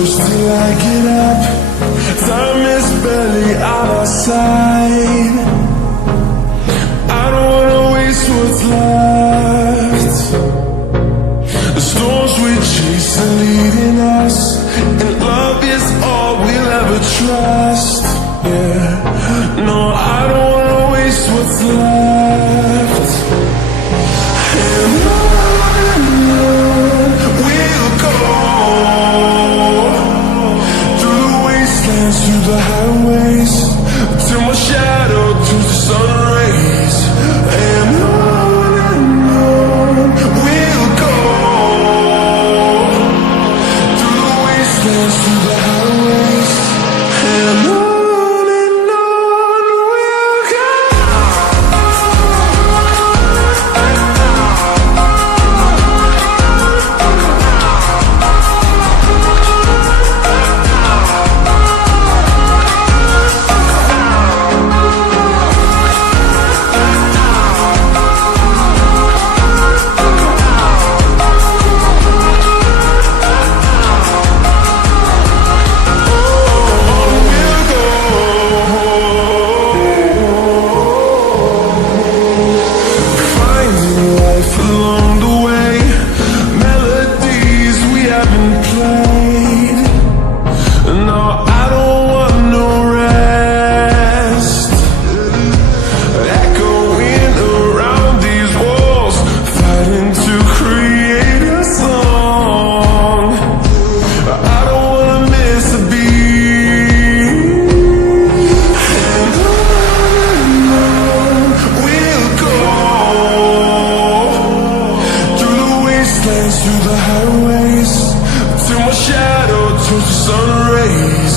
close till I get up. Time is barely on our side. I don't wanna waste what's left. The storms we chase are leading us, and love is all we'll ever trust. Yeah, no, I don't wanna waste what's left. And on we'll go, through the wastelands, through the highways, till my shadow turns to sun rays. And on we'll go, through the wastelands, through the highways, and on we'll go. Through the highways, till my shadow turns to sun rays.